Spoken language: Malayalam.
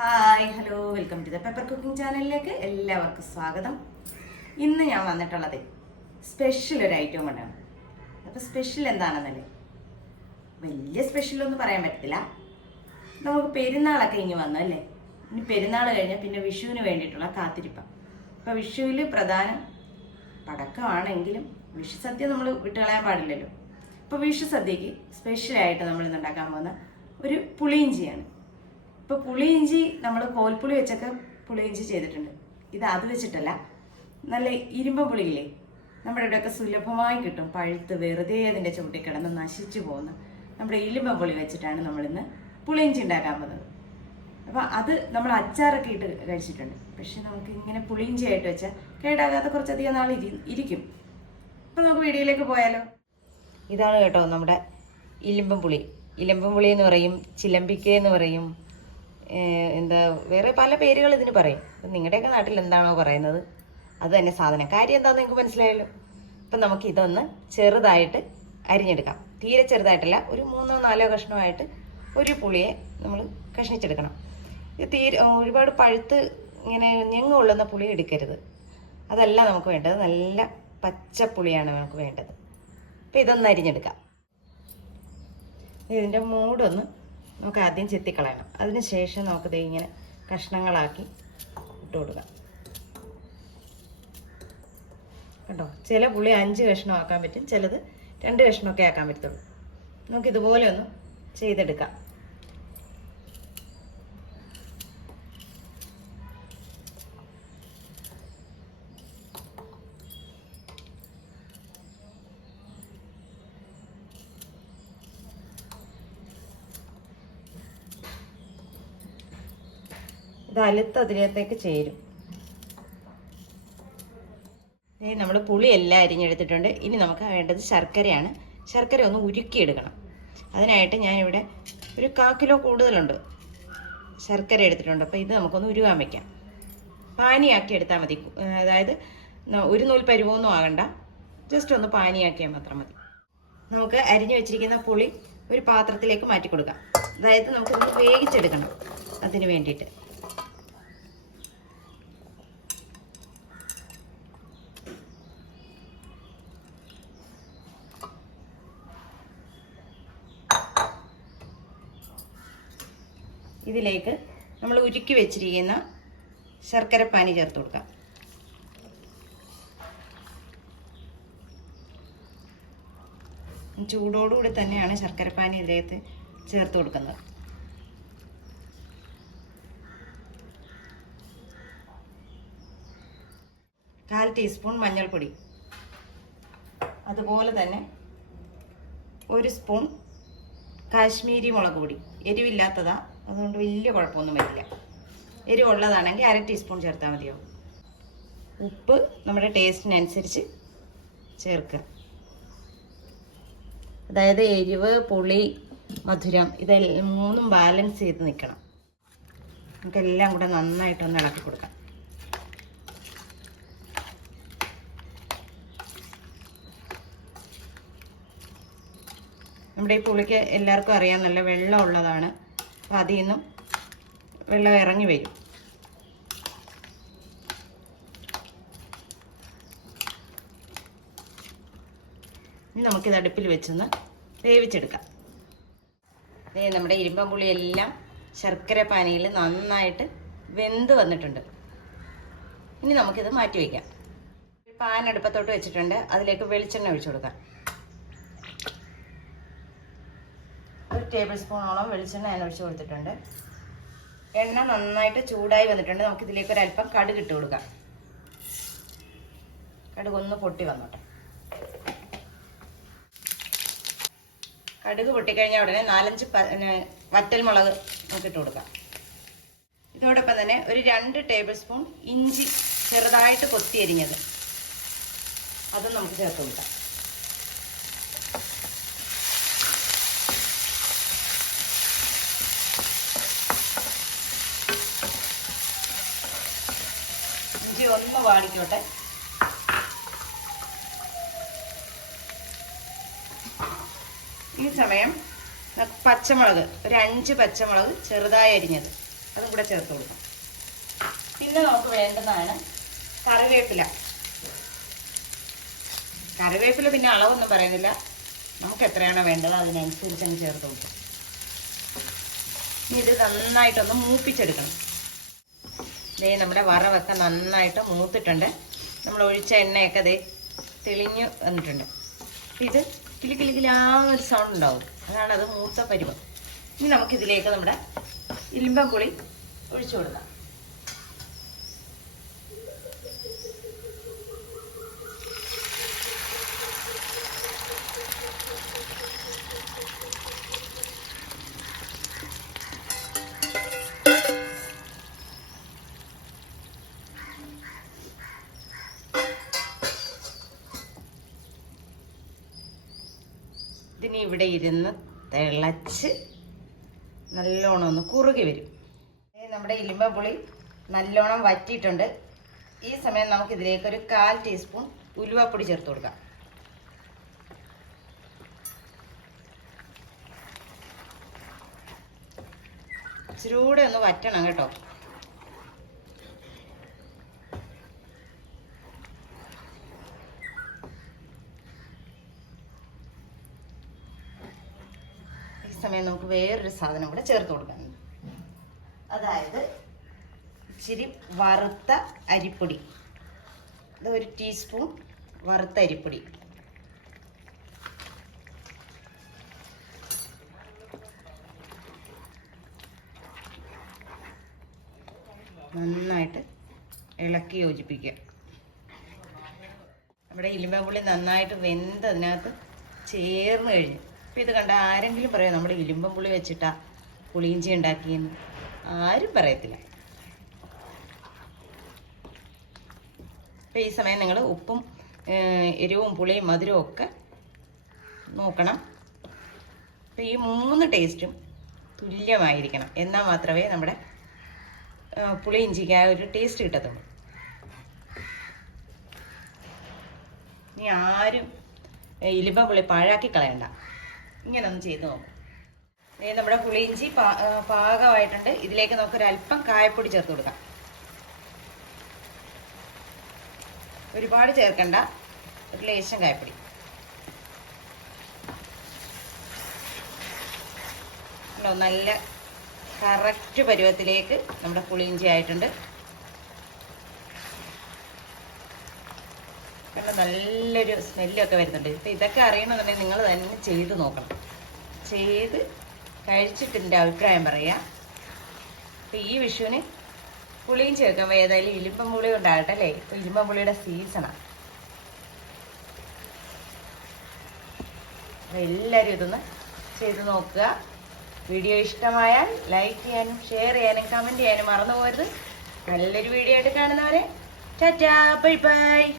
Hi hello welcome to the pepper cooking ചാനലിലേക്ക് എല്ലാവർക്കും സ്വാഗതം. ഇന്ന് ഞാൻ വന്നിട്ടുള്ളത് സ്പെഷ്യൽ ഒരു ഐറ്റം കൊണ്ടാണ്. അപ്പോൾ സ്പെഷ്യൽ എന്താണെന്നല്ലേ, വലിയ സ്പെഷ്യലൊന്നും പറയാൻ പറ്റില്ല. നമുക്ക് പെരുന്നാളൊക്കെ ഇനി വന്നു അല്ലേ. ഇനി പെരുന്നാൾ കഴിഞ്ഞാൽ പിന്നെ വിഷുവിന് വേണ്ടിയിട്ടുള്ള കാത്തിരിപ്പാണ്. അപ്പോൾ വിഷുവിൽ പ്രധാനം പടക്കമാണെങ്കിലും വിഷു സദ്യ നമ്മൾ വിട്ടുകളയാൻ പാടില്ലല്ലോ. അപ്പോൾ വിഷു സദ്യക്ക് സ്പെഷ്യലായിട്ട് നമ്മൾ ഇന്ന് ഉണ്ടാക്കാൻ പോകുന്ന ഒരു പുളിയിഞ്ചിയാണ്. ഇപ്പോൾ പുളിയിഞ്ചി നമ്മൾ കോൽപ്പുളി വെച്ചൊക്കെ പുളിയിഞ്ചി ചെയ്തിട്ടുണ്ട്. ഇത് അത് വെച്ചിട്ടല്ല, നല്ല ഇരുമ്പ പുളിയില്ലേ, നമ്മുടെ ഇവിടെയൊക്കെ സുലഭമായി കിട്ടും. പഴുത്ത് വെറുതെ അതിൻ്റെ ചുവട്ടിൽ കിടന്ന് നശിച്ചു പോകുന്ന നമ്മുടെ ഇരുമ്പ പുളി വെച്ചിട്ടാണ് നമ്മളിന്ന് പുളിയിഞ്ചി ഉണ്ടാക്കാൻ പോകുന്നത്. അപ്പോൾ അത് നമ്മൾ അച്ചാറൊക്കെ ഇട്ട് കഴിച്ചിട്ടുണ്ട്. പക്ഷെ നമുക്ക് ഇങ്ങനെ പുളിയിഞ്ചി ആയിട്ട് വെച്ചാൽ കേടാകാതെ കുറച്ചധികം നാൾ ഇരിക്കും. അപ്പോൾ നമുക്ക് വീഡിയോയിലേക്ക് പോയാലോ. ഇതാണ് കേട്ടോ നമ്മുടെ ഇലിമ്പം പുളി. ഇലമ്പം പുളി എന്ന് പറയും, ചിലമ്പിക്ക എന്ന് പറയും, എന്താ വേറെ പല പേരുകൾ ഇതിന് പറയും. അപ്പം നിങ്ങളുടെയൊക്കെ നാട്ടിൽ എന്താണോ പറയുന്നത് അത് തന്നെ സാധനം. കാര്യം എന്താണെന്ന് നിങ്ങൾക്ക് മനസ്സിലായല്ലോ. അപ്പം നമുക്ക് ഇതൊന്ന് ചെറുതായിട്ട് അരിഞ്ഞെടുക്കാം. തീരെ ചെറുതായിട്ടല്ല, ഒരു 3-4 കഷ്ണമായിട്ട് ഒരു പുളിയെ നമ്മൾ കഷ്ണിച്ചെടുക്കണം. ഇത് ഒരുപാട് പഴുത്ത് ഇങ്ങനെ ഞെങ്ങ് കൊള്ളുന്ന പുളി എടുക്കരുത്. അതല്ല നമുക്ക് വേണ്ടത്, നല്ല പച്ചപ്പുളിയാണ് നമുക്ക് വേണ്ടത്. അപ്പം ഇതൊന്ന് അരിഞ്ഞെടുക്കാം. ഇതിൻ്റെ മൂടൊന്ന് നമുക്ക് ആദ്യം ചെത്തിക്കളയണം. അതിന് ശേഷം നമുക്കിത് ഇങ്ങനെ കഷ്ണങ്ങളാക്കി ഇട്ട് കൊടുക്കാം. കേട്ടോ, ചില പുളി 5 കഷ്ണം ആക്കാൻ പറ്റും, ചിലത് 2 കഷ്ണമൊക്കെ ആക്കാൻ പറ്റത്തുള്ളൂ. നമുക്കിതുപോലെ ഒന്ന് ചെയ്തെടുക്കാം. ഇത് അലുത്ത് അതിലേക്ക് ചേരും. നമ്മൾ പുളി എല്ലാം അരിഞ്ഞെടുത്തിട്ടുണ്ട്. ഇനി നമുക്ക് വേണ്ടത് ശർക്കരയാണ്. ശർക്കര ഒന്ന് ഉരുക്കിയെടുക്കണം. അതിനായിട്ട് ഞാനിവിടെ ഒരു 1/4 കിലോ കൂടുതലുണ്ട് ശർക്കര എടുത്തിട്ടുണ്ട്. അപ്പോൾ ഇത് നമുക്കൊന്ന് ഉരുകാൻ വയ്ക്കാം. പാനിയാക്കി എടുത്താൽ മതി. അതായത് ഒരു നൂൽ പരുവൊന്നും ആകണ്ട, ജസ്റ്റ് ഒന്ന് പാനിയാക്കിയാൽ മാത്രം മതി. നമുക്ക് അരിഞ്ഞു വെച്ചിരിക്കുന്ന പുളി ഒരു പാത്രത്തിലേക്ക് മാറ്റി കൊടുക്കാം. അതായത് നമുക്കൊന്ന് വേവിച്ചെടുക്കണം. അതിന് വേണ്ടിയിട്ട് ഇതിലേക്ക് നമ്മൾ ഉരുക്കി വെച്ചിരിക്കുന്ന ശർക്കര പാനി ചേർത്ത് കൊടുക്കാം. ചൂടോടുകൂടി തന്നെയാണ് ശർക്കര പാനി ഇതിലേക്ക് ചേർത്ത് കൊടുക്കുന്നത്. കാൽ ടീസ്പൂൺ മഞ്ഞൾപ്പൊടി, അതുപോലെ തന്നെ 1 സ്പൂൺ കാശ്മീരി മുളക് പൊടി. എരിവില്ലാത്തതാ, അതുകൊണ്ട് വലിയ കുഴപ്പമൊന്നും വരില്ല. എരിവുള്ളതാണെങ്കിൽ 1/2 ടീസ്പൂൺ ചേർത്താൽ മതിയോ. ഉപ്പ് നമ്മുടെ ടേസ്റ്റിനനുസരിച്ച് ചേർക്കുക. അതായത് എരിവ്, പുളി, മധുരം ഇതെല്ലാം മൂന്നും ബാലൻസ് ചെയ്ത് നിൽക്കണം. നമുക്കെല്ലാം കൂടെ നന്നായിട്ടൊന്ന് ഇളക്കി കൊടുക്കാം. നമ്മുടെ ഈ പുളിക്ക് എല്ലാവർക്കും അറിയാം, നല്ല വെള്ളം ഉള്ളതാണ്. അപ്പം അതിൽ നിന്നും വെള്ളം ഇറങ്ങി വരും. ഇനി നമുക്കിത് അടുപ്പിൽ വെച്ചൊന്ന് വേവിച്ചെടുക്കാം. നമ്മുടെ ഇരുമ്പം പുളിയെല്ലാം ശർക്കര പാനിയിൽ നന്നായിട്ട് വെന്ത് വന്നിട്ടുണ്ട്. ഇനി നമുക്കിത് മാറ്റി വയ്ക്കാം. പാൻ അടുപ്പത്തോട്ട് വെച്ചിട്ടുണ്ട്. അതിലേക്ക് വെളിച്ചെണ്ണ ഒഴിച്ചു കൊടുക്കാം. 1 ടേബിൾ സ്പൂണോളം വെളിച്ചെണ്ണ ഞാൻ ഒഴിച്ച് കൊടുത്തിട്ടുണ്ട്. എണ്ണ നന്നായിട്ട് ചൂടായി വന്നിട്ടുണ്ട്. നമുക്കിതിലേക്ക് ഒരല്പം കടുക് ഇട്ട് കൊടുക്കാം. കടുക് ഒന്ന് പൊട്ടി വന്നോട്ടെ. കടുക് പൊട്ടിക്കഴിഞ്ഞാൽ ഉടനെ 4-5 വറ്റൽമുളക് നമുക്കിട്ട് കൊടുക്കാം. ഇതോടൊപ്പം തന്നെ ഒരു 2 ടേബിൾ സ്പൂൺ ഇഞ്ചി ചെറുതായിട്ട് കൊത്തി അരിഞ്ഞത് അതും നമുക്ക് ചേർത്ത് കൊടുക്കാം. ഒന്ന് വാടിക്കോട്ടെ. ഈ സമയം പച്ചമുളക്, ഒരു 5 പച്ചമുളക് ചെറുതായി അരിഞ്ഞത് അതും കൂടെ ചേർത്ത് കൊടുക്കാം. പിന്നെ നമുക്ക് വേണ്ടതാണ് കറിവേപ്പില. കറിവേപ്പില പിന്നെ അളവൊന്നും പറയുന്നില്ല, നമുക്ക് എത്രയാണോ വേണ്ടത് അതിനനുസരിച്ച് അങ്ങ് ചേർത്ത് കൊടുക്കാം. ഇനി ഇത് നന്നായിട്ടൊന്ന് മൂപ്പിച്ചെടുക്കണം. ദേ നമ്മുടെ വറവൊക്കെ നന്നായിട്ട് മൂത്തിട്ടുണ്ട്. നമ്മൾ ഒഴിച്ച എണ്ണയൊക്കെ ദേ തെളിഞ്ഞു വന്നിട്ടുണ്ട്. ഇത് കിളിക്കിളിക്കിലാന്നൊരു സൗണ്ട് ഉണ്ടാവും, അതാണ് അത് മൂത്ത പരുവം. ഇനി നമുക്കിതിലേക്ക് നമ്മുടെ ഇലിമ്പൻപുളി ഒഴിച്ചു കൊടുക്കാം. ഇതിനി ഇവിടെ ഇരുന്ന് തിളച്ച് നല്ലോണം ഒന്ന് കുറുകി വരും. നമ്മുടെ ഇലിമ്പൻപുളി നല്ലോണം വറ്റിയിട്ടുണ്ട്. ഈ സമയം നമുക്കിതിലേക്ക് ഒരു 1/4 ടീസ്പൂൺ ഉലുവപ്പൊടി ചേർത്ത് കൊടുക്കാം. ഇച്ചിരൂടെ ഒന്ന് വറ്റണം കേട്ടോ. സമയം നമുക്ക് വേറൊരു സാധനം കൂടെ ചേർത്ത് കൊടുക്കണം. അതായത് ഇച്ചിരി വറുത്ത അരിപ്പൊടി. ഇത് 1 ടീസ്പൂൺ വറുത്ത അരിപ്പൊടി. നന്നായിട്ട് ഇളക്കി യോജിപ്പിക്കുക. നമ്മുടെ ഇലിമ്പൻപുളി നന്നായിട്ട് വെന്ത് അതിനകത്ത് ചേർന്ന് കഴിഞ്ഞു. അപ്പോൾ ഇത് കണ്ട ആരെങ്കിലും പറയും നമ്മൾ ഇലിമ്പൻപുളി വെച്ചിട്ടാ പുളിയിഞ്ചി ഉണ്ടാക്കിയെന്ന്? ആരും പറയത്തില്ല. അപ്പോൾ ഈ സമയം നിങ്ങൾ ഉപ്പും എരിവും പുളിയും മധുരവും ഒക്കെ നോക്കണം. അപ്പോൾ ഈ 3 ടേസ്റ്റും തുല്യമായിരിക്കണം, എന്നാൽ മാത്രമേ നമ്മുടെ പുളിയിഞ്ചിക്ക് ആ ഒരു ടേസ്റ്റ് കിട്ടത്തുള്ളൂ. ഇനി ആരും ഇലിമ്പൻപുളി പാഴാക്കി കളയണ്ട, ഇങ്ങനെ ഒന്ന് ചെയ്ത് നോക്കും. നമ്മുടെ പുളിയിഞ്ചി പാകമായിട്ടുണ്ട്. ഇതിലേക്ക് നമുക്കൊരല്പം കായപ്പൊടി ചേർത്ത് കൊടുക്കാം. ഒരുപാട് ചേർക്കണ്ട, ഒരു ലേശം കായപ്പൊടി. നല്ല കറക്റ്റ് പരുവത്തിലേക്ക് നമ്മുടെ പുളിയിഞ്ചി ആയിട്ടുണ്ട്. കാരണം നല്ലൊരു സ്മെല്ലൊക്കെ വരുന്നുണ്ട്. ഇപ്പം ഇതൊക്കെ അറിയണമെന്നുണ്ടെങ്കിൽ നിങ്ങൾ തന്നെ ചെയ്ത് നോക്കണം. ചെയ്ത് കഴിച്ചിട്ട് ഇതിൻ്റെ അഭിപ്രായം പറയാം. അപ്പം ഈ വിഷുവിന് പുളിയിഞ്ചി വെക്കുമ്പോൾ ഏതായാലും ഇലിമ്പൻപുളി ഉണ്ടാകട്ടെ അല്ലേ? ഇപ്പോൾ ഇലിമ്പൻപുളിയുടെ സീസണാണ്. അപ്പം എല്ലാവരും ഇതൊന്ന് ചെയ്ത് നോക്കുക. വീഡിയോ ഇഷ്ടമായാൽ ലൈക്ക് ചെയ്യാനും ഷെയർ ചെയ്യാനും കമൻറ്റ് ചെയ്യാനും മറന്നു പോകരുത്. നല്ലൊരു വീഡിയോ ആയിട്ട് കാണുന്നവരെ ടാറ്റാ ബൈ ബൈ.